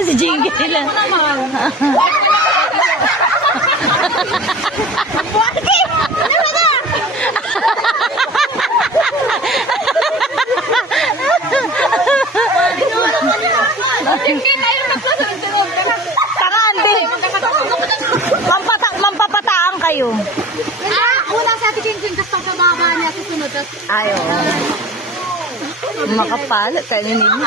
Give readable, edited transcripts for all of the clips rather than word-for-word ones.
Si Jingle lang. Mampapataan kayo. Una sa ating Jingjing, tapos pagkababa niya, susunod. Ayo. Makapalat kayo ninyo.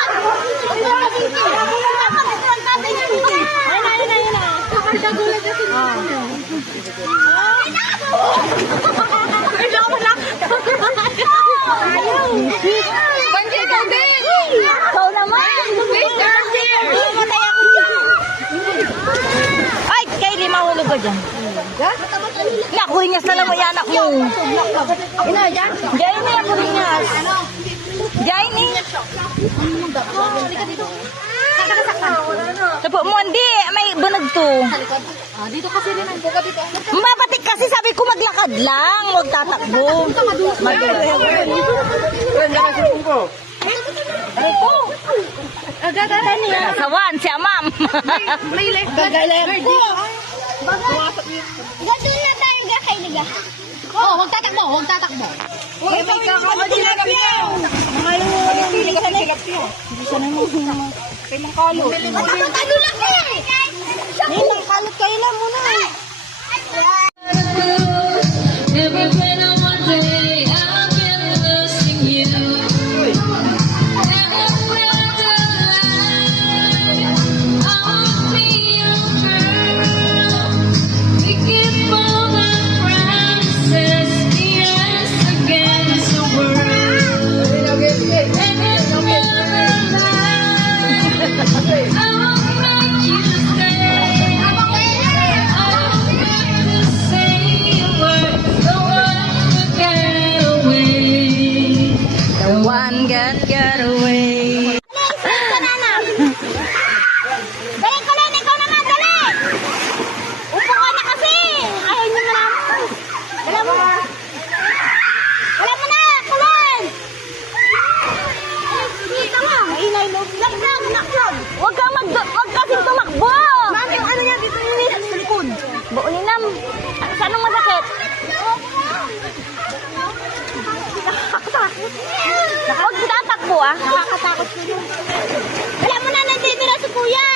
Ikaw naman. Ay, Kylie, mahulog ka dyan. Nakulinyas na lang mo yung anak mo. Diyan na yung kulinyas. Diyan ni. Tapo mo, hindi. May bunag to. Dito kasi rin ang buka dito. Mabatik kasi sabi ko maglakad lang. Huwag tatakbo. Agad-agad niya. Kasawan, siya ma'am. May lifeguard. Gato na tayo kay Liga. Oh, huwag tatakbo, huwag tatakbo. May kakalo din na kami. Pili ka sa tilapia. Hindi siya naman. Kay mangkalo. Ano lang eh. May mangkalot kayo lang muna. Never been on one day, I've been losing you. Never felt alive, I'll be your girl. We keep all our promises, yes, against the world. And it's never alive, I'll make you stay. I'll never say a word, the one who got away. The one got away. Dali ko lang, ikaw naman, dali! Upo ka na kasi! Ayaw niyo na naman. Dala mo na! Dala mo na! Kulan! Kita mo! Inay mo! Laglag! Naklog! Huwag kasing tumakbo. Mami, ano yan? Dito nila sa likod. Buulinam. Saan ang masakit? Nakakatakot. Huwag tatakbo ah. Nakakatakot ko yun. Dala mo na, nandito na si kuya!